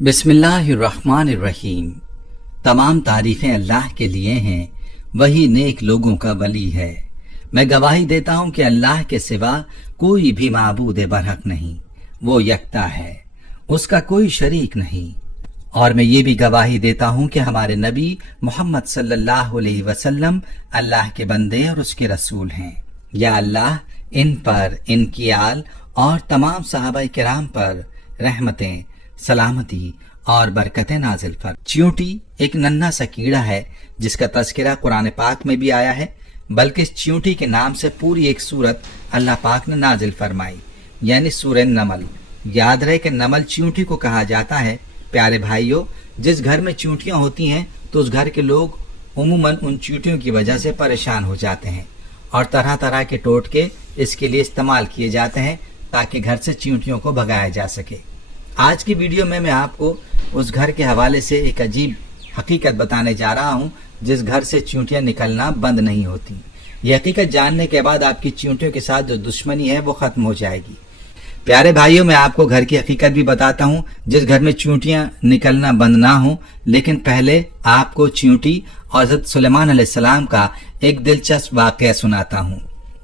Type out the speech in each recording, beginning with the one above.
बिस्मिल्लाहिर्रहमानिर्रहीम। तमाम तारीफें अल्लाह के लिए हैं, वही नेक लोगों का वली है। मैं गवाही देता हूँ कि अल्लाह के सिवा कोई भी माबूद बरहक नहीं, वो यकता है, उसका कोई शरीक नहीं। और मैं ये भी गवाही देता हूँ कि हमारे नबी मोहम्मद सल्लल्लाहु अलैहि वसल्लम अल्लाह के बंदे और उसके रसूल हैं। या अल्लाह इन पर, इनकी आल और तमाम सहाबा किराम पर रहमतें, सलामती और बरकतें नाजिल फर। चींटी एक नन्हा सा कीड़ा है जिसका तज़किरा कुरान पाक में भी आया है, बल्कि इस चींटी के नाम से पूरी एक सूरत अल्लाह पाक ने नाजिल फरमाई, यानी सूरह नमल। याद रहे कि नमल चींटी को कहा जाता है। प्यारे भाइयों, जिस घर में चींटियां होती हैं तो उस घर के लोग उमूमन उन चींटियों की वजह से परेशान हो जाते हैं और तरह तरह के टोटके इसके लिए इस्तेमाल किए जाते हैं ताकि घर से चींटियों को भगाया जा सके। आज की वीडियो में मैं आपको उस घर के हवाले से एक अजीब हकीकत बताने जा रहा हूँ जिस घर से चींटियां निकलना बंद नहीं होती। ये हकीकत जानने के बाद आपकी चींटियों के साथ जो दुश्मनी है वो खत्म हो जाएगी। प्यारे भाइयों, मैं आपको घर की हकीकत भी बताता हूँ जिस घर में चींटियां निकलना बंद ना हो, लेकिन पहले आपको चींटी और हज़रत सुलेमान अलैहिस्सलाम का एक दिलचस्प वाकया सुनाता हूँ।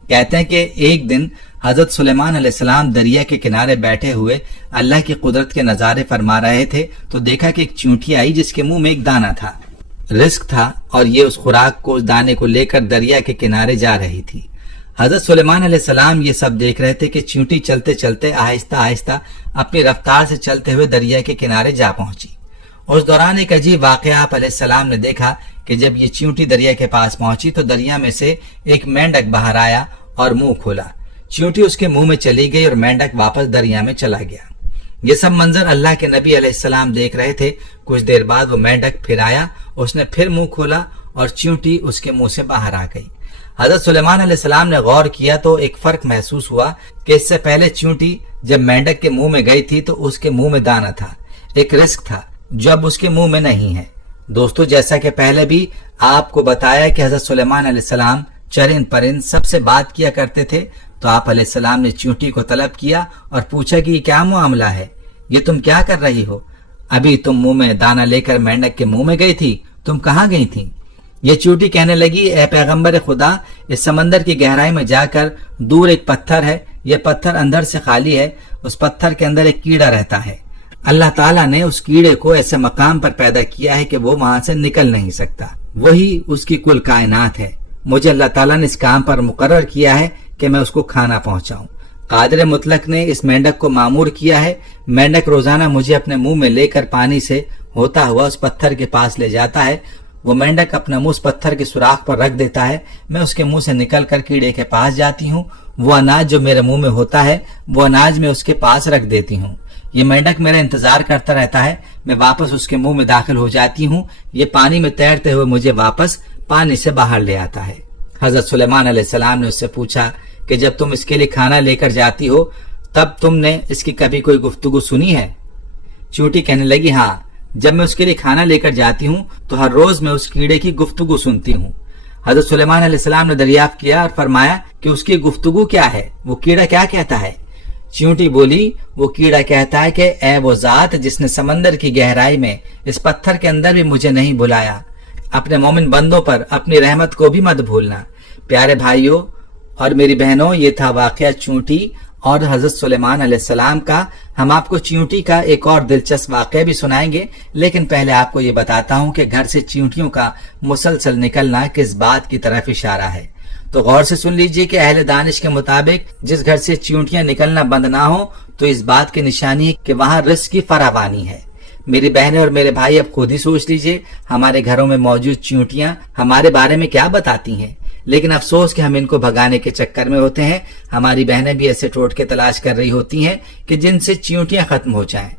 कहते हैं कि एक दिन हज़रत सुलेमान अलैहिस्सलाम दरिया के किनारे बैठे हुए अल्लाह की कुदरत के नज़ारे फरमा रहे थे तो देखा कि एक चींटी आई जिसके मुंह में एक दाना था, रिस्क था, और ये उस खुराक को, उस दाने को लेकर दरिया के किनारे जा रही थी। हज़रत सुलेमान अलैहिस्सलाम ये सब देख रहे थे कि चींटी चलते चलते आहिस्ता आहिस्ता अपनी रफ्तार से चलते हुए दरिया के किनारे जा पहुंची। उस दौरान एक अजीब वाकया आप अलैहिस्सलाम ने देखा कि जब ये चींटी दरिया के पास पहुंची तो दरिया में से एक मेंढक बाहर आया और मुंह खोला। चींटी उसके मुंह में चली गई और मेंढक वापस दरिया में चला गया। ये सब मंजर अल्लाह के नबी अलैहिस्सलाम देख रहे थे। कुछ देर बाद वो मेंढक फिर आया, उसने फिर मुंह खोला और चींटी उसके मुंह से बाहर आ गई। हज़रत सुलेमान अलैहिस्सलाम ने गौर किया तो एक फर्क महसूस हुआ कि इससे पहले चींटी जब मेंढक के मुंह में गई थी तो उसके मुंह में दाना था, एक रिस्क था जो अब उसके मुंह में नहीं है। दोस्तों, जैसा कि पहले भी आपको बताया कि हज़रत सुलेमान अलैहिस्सलाम चरिंद परिंद सबसे बात किया करते थे, तो आप अलैहिस्सलाम ने चींटी को तलब किया और पूछा कि ये क्या मामला है, ये तुम क्या कर रही हो? अभी तुम मुंह में दाना लेकर मेंढक के मुंह में गई थी, तुम कहाँ गई थी? ये चींटी कहने लगी, ए पैगंबर खुदा, इस समंदर की गहराई में जाकर दूर एक पत्थर है, ये पत्थर अंदर से खाली है, उस पत्थर के अंदर एक कीड़ा रहता है। अल्लाह ताला ने उस कीड़े को ऐसे मकाम पर पैदा किया है कि वो वहां से निकल नहीं सकता, वही उसकी कुल कायनात है। मुझे अल्लाह ताला ने इस काम पर मुकर्रर किया है कि मैं उसको खाना पहुंचाऊं। कादिर मुतलक ने इस मेंढक को मामूर किया है। मेंढक रोजाना मुझे अपने मुंह में लेकर पानी से होता हुआ उस पत्थर के पास ले जाता है। वो मेंढक अपना मुंह उस पत्थर के सुराख पर रख देता है। मैं उसके मुंह से निकलकर कीड़े के पास जाती हूँ। वो अनाज जो मेरे मुंह में होता है वो अनाज मैं उसके पास रख देती हूँ। ये मेंढक मेरा इंतजार करता रहता है। मैं वापस उसके मुंह में दाखिल हो जाती हूँ। ये पानी में तैरते हुए मुझे वापस पानी से बाहर ले आता है। हज़रत सुलेमान अलैहिस्सलाम ने उससे पूछा कि जब तुम इसके लिए खाना लेकर जाती हो तब तुमने इसकी कभी कोई गुफ्तगू सुनी है? चींटी कहने लगी, हाँ, जब मैं उसके लिए खाना लेकर जाती हूँ तो हर रोज मैं उस कीड़े की गुफ्तगू सुनती हूँ। हज़रत सुलेमान अलैहिस्सलाम ने दरियाफ्त किया और फरमाया कि उसकी गुफ्तगू क्या है, वो कीड़ा क्या कहता है? चींटी बोली, वो कीड़ा कहता है कि ए वो जात जिसने समंदर की गहराई में इस पत्थर के अंदर भी मुझे नहीं बुलाया, अपने मोमिन बंदों पर अपनी रहमत को भी मत भूलना। प्यारे भाइयों और मेरी बहनों, ये था वाकया चींटी और हज़रत सुलेमान अलैहिस्सलाम का। हम आपको चींटी का एक और दिलचस्प वाकया भी सुनाएंगे, लेकिन पहले आपको ये बताता हूँ कि घर से चींटियों का मुसलसल निकलना किस बात की तरफ इशारा है। तो गौर से सुन लीजिए कि अहले दानिश के मुताबिक जिस घर से चींटियां निकलना बंद ना हो तो इस बात की निशानी है कि वहां रिस्क की फरावानी है। मेरी बहनें और मेरे भाई, अब खुद ही सोच लीजिए हमारे घरों में मौजूद चींटियां हमारे बारे में क्या बताती हैं। लेकिन अफसोस कि हम इनको भगाने के चक्कर में होते हैं। हमारी बहनें भी ऐसे टोटके तलाश कर रही होती हैं कि जिनसे चींटियां खत्म हो जाएं।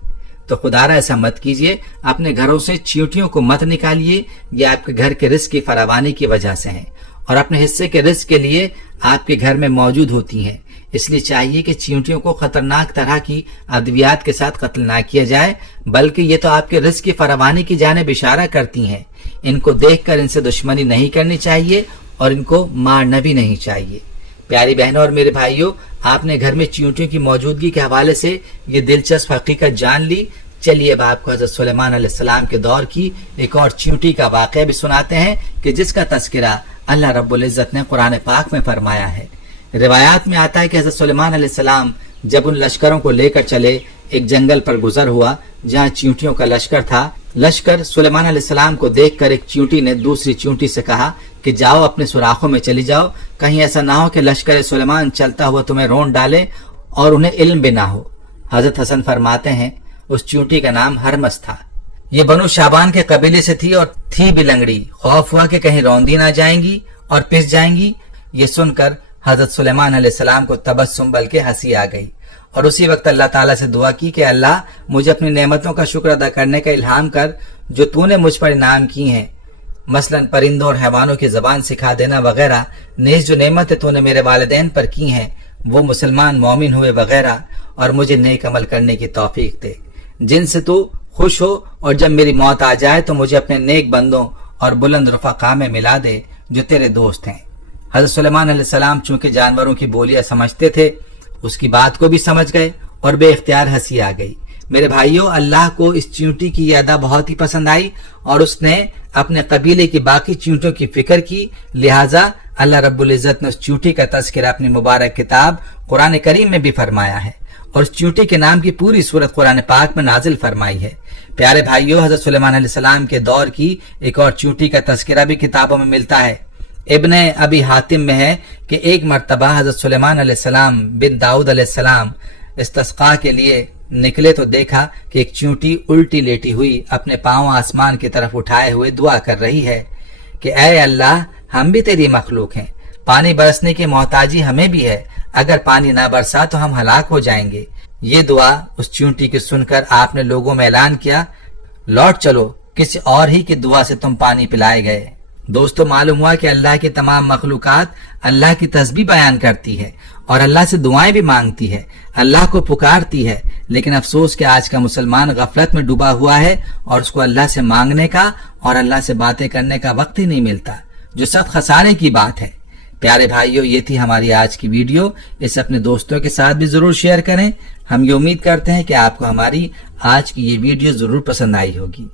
तो खुदारा ऐसा मत कीजिए, अपने घरों से चींटियों को मत निकालिए। ये आपके घर के रिस्क की फरावानी की वजह से है और अपने हिस्से के रिस्क के लिए आपके घर में मौजूद होती हैं। इसलिए चाहिए कि चींटियों को खतरनाक तरह की अद्वियात के साथ कत्ल ना किया जाए, बल्कि ये तो आपके रिस्क की फरावानी की जानिब इशारा करती हैं। इनको देखकर इनसे दुश्मनी नहीं करनी चाहिए और इनको मारना भी नहीं चाहिए। प्यारी बहनों और मेरे भाइयों, आपने घर में चींटियों की मौजूदगी के हवाले से ये दिलचस्प हकीकत जान ली। چلیے اب آپ کو حضرت سلیمان علیہ السلام کے دور کی ایک اور چیونٹی کا واقعہ بھی سناتے ہیں کہ جس کا تذکرہ اللہ رب العزت نے قرآن پاک میں فرمایا ہے۔ روایات میں آتا ہے کہ حضرت سلیمان علیہ السلام جب ان لشکروں کو لے کر چلے، ایک جنگل پر گزر ہوا جہاں چیونٹیوں کا لشکر تھا۔ لشکر سلیمان علیہ السلام کو دیکھ کر ایک چیونٹی نے دوسری چیونٹی سے کہا کہ جاؤ اپنے سوراخوں میں چلی جاؤ، کہیں ایسا نہ ہو کہ لشکر سلیمان چلتا ہوا تمہیں رون ڈالے اور انہیں علم بھی نہ ہو۔ حضرت حسن فرماتے ہیں اس چیونٹی کا نام ہرمس تھا۔ یہ بنو شابان کے قبیلے سے تھی اور تھی بھی لنگڑی۔ خوف ہوا کہ کہیں روندی نہ جائیں گی اور پس جائیں گی۔ یہ سن کر حضرت سلیمان علیہ السلام کو تبسم بلکہ ہنسی آ گئی، اور اسی وقت اللہ تعالیٰ سے دعا کی کہ اللہ مجھے اپنی نعمتوں کا شکر ادا کرنے کا الہام کر جو تو نے مجھ پر انعام کی ہیں، مثلا پرندوں اور حیوانوں کی زبان سکھا دینا وغیرہ، نیز جو نعمتیں تو نے میرے والدین پر کی ہیں وہ مسلمان مومن ہوئے وغیرہ، اور مجھے نیک عمل کرنے کی توفیق دے جن سے تو خوش ہو، اور جب میری موت آ جائے تو مجھے اپنے نیک بندوں اور بلند رفقا میں ملا دے جو تیرے دوست ہیں۔ حضرت سلیمان علیہ السلام چونکہ جانوروں کی بولیاں سمجھتے تھے، اس کی بات کو بھی سمجھ گئے اور بے اختیار ہنسی آ گئی۔ میرے بھائیوں، اللہ کو اس چیونٹی کی یہ ادا بہت ہی پسند آئی اور اس نے اپنے قبیلے کی باقی چیونٹیوں کی فکر کی، لہٰذا اللہ رب العزت نے اس چیونٹی کا تذکرہ اپنی مبارک کتاب قرآن کریم میں بھی فرمایا ہے، اور اس چیونٹی کے نام کی پوری سورت قرآن پاک میں نازل فرمائی ہے۔ پیارے بھائیوں، حضرت سلیمان علیہ السلام کے دور کی ایک اور چیونٹی کا تذکرہ بھی کتابوں میں ملتا ہے۔ ابن ابی حاتم میں ہے کہ ایک مرتبہ حضرت سلیمان علیہ السلام بن داؤد علیہ السلام استسقاء کے لیے نکلے تو دیکھا کہ ایک چیونٹی الٹی لیٹی ہوئی اپنے پاؤں آسمان کی طرف اٹھائے ہوئے دعا کر رہی ہے کہ اے اللہ، ہم بھی تیری مخلوق ہیں، پانی برسنے کی محتاجی ہمیں بھی ہے، اگر پانی نہ برسا تو ہم ہلاک ہو جائیں گے۔ یہ دعا اس چیونٹی کی سن کر آپ نے لوگوں میں اعلان کیا، لوٹ چلو، کسی اور ہی کی دعا سے تم پانی پلائے گئے۔ دوستو، معلوم ہوا کہ اللہ کی تمام مخلوقات اللہ کی تسبیح بیان کرتی ہے اور اللہ سے دعائیں بھی مانگتی ہے، اللہ کو پکارتی ہے، لیکن افسوس کہ آج کا مسلمان غفلت میں ڈوبا ہوا ہے اور اس کو اللہ سے مانگنے کا اور اللہ سے باتیں کرنے کا وقت ہی نہیں ملتا، جو سخت خسارے کی بات ہے۔ پیارے بھائیو، یہ تھی ہماری آج کی ویڈیو، اسے اپنے دوستوں کے ساتھ بھی ضرور شیئر کریں۔ ہم یہ امید کرتے ہیں کہ آپ کو ہماری آج کی یہ ویڈیو ضرور پسند آئی ہوگی۔